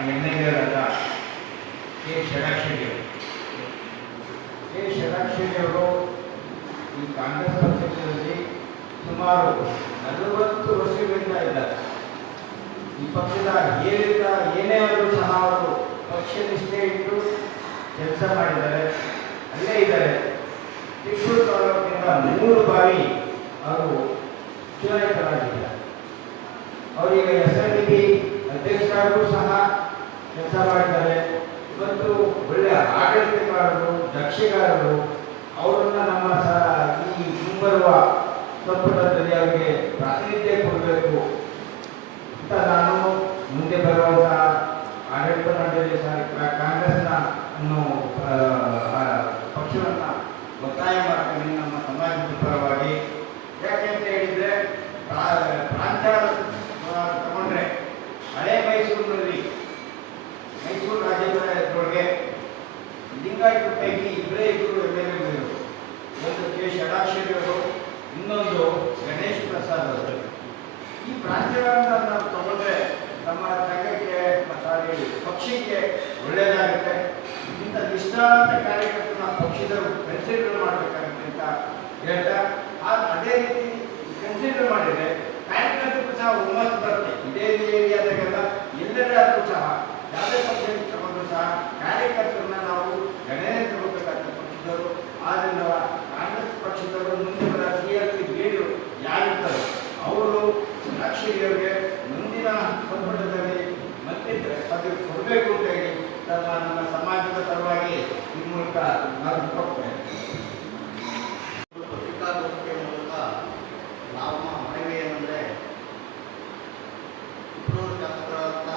ಎಮ್ಮೆಲ್ಲೆಗಳಾದ ಷಡಾಕ್ಷರಿಯವರು ಈ ಕಾಂಗ್ರೆಸ್ ಪಕ್ಷದಲ್ಲಿ ಸುಮಾರು 40 ವರ್ಷಗಳಿಂದ ಇದ್ದಾರೆ. ಈ ಪಕ್ಷದ ಏರಿದ ಏನೇ ಆದರೂ ಸಹ ಅವರು ಪಕ್ಷ ನಿಷ್ಠೆ ಇಟ್ಟು ಕೆಲಸ ಮಾಡಿದ್ದಾರೆ, ಅಲ್ಲೇ ಇದ್ದಾರೆ. ತಿಪ್ಪೂರು ತಾಲೂಕಿನಿಂದ 3 ಬಾರಿ ಅವರು ಚುನಾಯಿತರಾಗಿದ್ದಾರೆ. ಅವರೀಗ SIDB ಅಧ್ಯಕ್ಷರಾಗೂ ಸಹ ಕೆಲಸ ಮಾಡಿದ್ದಾರೆ. ಇವತ್ತು ಒಳ್ಳೆಯ ಆಡಳಿತಗಾರರು, ದಕ್ಷಗಾರರು. ಅವರನ್ನು ನಮ್ಮ ಈ ಮುಂಬರುವ ಸಂಪುಟದಲ್ಲಿ ಅವರಿಗೆ ಪ್ರಾತಿನಿಧ್ಯ ಕೊಡಬೇಕು ಅಂತ ನಾನು ಮುಂದೆ ಬರುವಂತಹ ಆಡಳಿತ ಮಂಡಳಿ ಕಾಂಗ್ರೆಸ್ನ ಪಕ್ಷವನ್ನು ಒತ್ತಾಯ ಮಾಡ್ತೀನಿ ನಮ್ಮ ಸಮಾಜದ ಪರವಾಗಿ. ಯಾಕೆಂತ ಹೇಳಿದರೆ ಪ್ರಾಂತ್ಯ ತಗೊಂಡ್ರೆ ಹಳೆ ಮೈಸೂರಿನಲ್ಲಿ ಮೈಸೂರು ರಾಜ್ಯದೊಳಗೆ ಲಿಂಗಾಯತ ಪೈಕಿ ಇಬ್ಬರು MLA, ಒಂದು ಷಡಾಕ್ಷರಿಯವರು, ಇನ್ನೊಂದು ಗಣೇಶ್ ಪ್ರಸಾದ್ ಅವರು. ಈ ಪ್ರಾಂತ್ಯಗಳನ್ನು ನಾವು ತಗೊಂಡ್ರೆ ನಮ್ಮ ಸಂಘಕ್ಕೆ ಪಕ್ಷಕ್ಕೆ ಒಳ್ಳೆಯದಾಗುತ್ತೆ. ಇಂಥ ನಿಷ್ಠಾವಂತ ಕಾರ್ಯಕರ್ತನ ಪಕ್ಷದವರು ಕನ್ಸಿಡರ್ ಮಾಡಬೇಕಾಗುತ್ತೆ ಅಂತ ಹೇಳ್ತಾ, ಅದೇ ರೀತಿ ಕನ್ಸಿಡರ್ ಮಾಡಿದರೆ ಕಾರ್ಯಕರ್ತರು ಸಹ ಒಮ್ಮತ್ತು ಬರುತ್ತೆ. ಇದೇ ಏರಿಯಾದಾಗೆಲ್ಲ ಎಲ್ಲರಾದರೂ ಸಹ ಯಾವುದೇ ಪಕ್ಷಕ್ಕೆ ತಗೊಂಡ್ರು ಸಹ ಕಾರ್ಯಕರ್ತರನ್ನ ನಾವು ಗಣನೆ ತಗೋಬೇಕಾದ ಪಕ್ಷದವರು. ಆದ್ದರಿಂದ ಕಾಂಗ್ರೆಸ್ ಪಕ್ಷದವರು ಮುಂದೆ ಬರ CLP ಬೇರು ಯಾರಿರ್ತಾರೆ ಅವರು ಷಡಾಕ್ಷರಿಯವರಿಗೆ ಮುಂದಿನ ಸಂಪುಟದಲ್ಲಿ ಮತ್ತಿದ್ರೆ ಅದು ಕೊಡಬೇಕು ಅಂತ ಹೇಳಿ ನಮ್ಮ ಸಮಾಜದ ಪರವಾಗಿ ಈ ಮೂಲಕ ನಾವು ಹೋಗ್ತೇವೆ. ಪತ್ರಿಕಾಗೋಷ್ಠಿಯ ಮೂಲಕ ನಮ್ಮ ಮನವಿ ಏನಂದರೆ, ಚಿತ್ರೂರು ಶಾಸಕರಾದ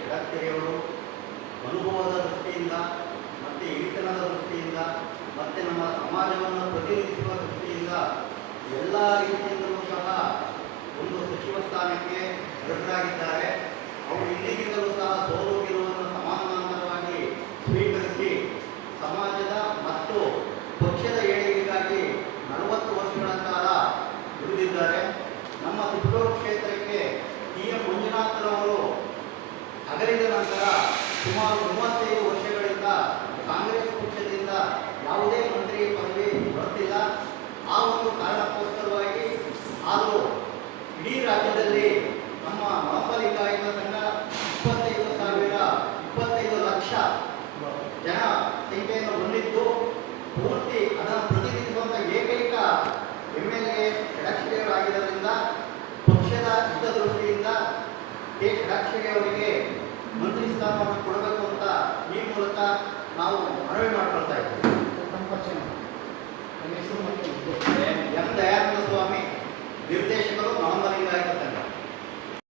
ಷಡಾಕ್ಷರಿಯವರು ಅನುಭವದ ದೃಷ್ಟಿಯಿಂದ ಮತ್ತು ಹಿರಿತನದ ದೃಷ್ಟಿಯಿಂದ ಮತ್ತು ನಮ್ಮ ಸಮಾಜವನ್ನು ಪ್ರತಿನಿಧಿಸುವ ದೃಷ್ಟಿಯಿಂದ ಎಲ್ಲ ರೀತಿಯಿಂದಲೂ ಸಹ ಒಂದು ಸಚಿವ ಸ್ಥಾನಕ್ಕೆ ಅರ್ಹರಾಗಿದ್ದಾರೆ. ಅವರು ಇಲ್ಲಿಗಿಂತಲೂ ಸಹ ಸೋಲು ಗೆಲುವನ್ನು ಸಮಾನಾಂತರವಾಗಿ ಸ್ವೀಕರಿಸಿ ಸಮಾಜದ ಮತ್ತು ಪಕ್ಷದ ಏಳಿಗೆಗಾಗಿ 40 ವರ್ಷಗಳ ಕಾಲ ದುಡಿದಿದ್ದಾರೆ. ನಮ್ಮ ತಿಪ್ಪೂರು ಕ್ಷೇತ್ರಕ್ಕೆ TM ಮಂಜುನಾಥರವರು ಅಗಲಿದ ನಂತರ ಸುಮಾರು 35 ವರ್ಷಗಳಿಂದ ಕಾಂಗ್ರೆಸ್ ಪಕ್ಷದಿಂದ ಯಾವುದೇ ಮಂತ್ರಿ ಪದವಿ ಬರ್ತಿಲ್ಲ. ಆ ಒಂದು ಕಾರಣಕ್ಕೋಸ್ಕರವಾಗಿ ಹಾಗೂ ಇಡೀ ರಾಜ್ಯದಲ್ಲಿ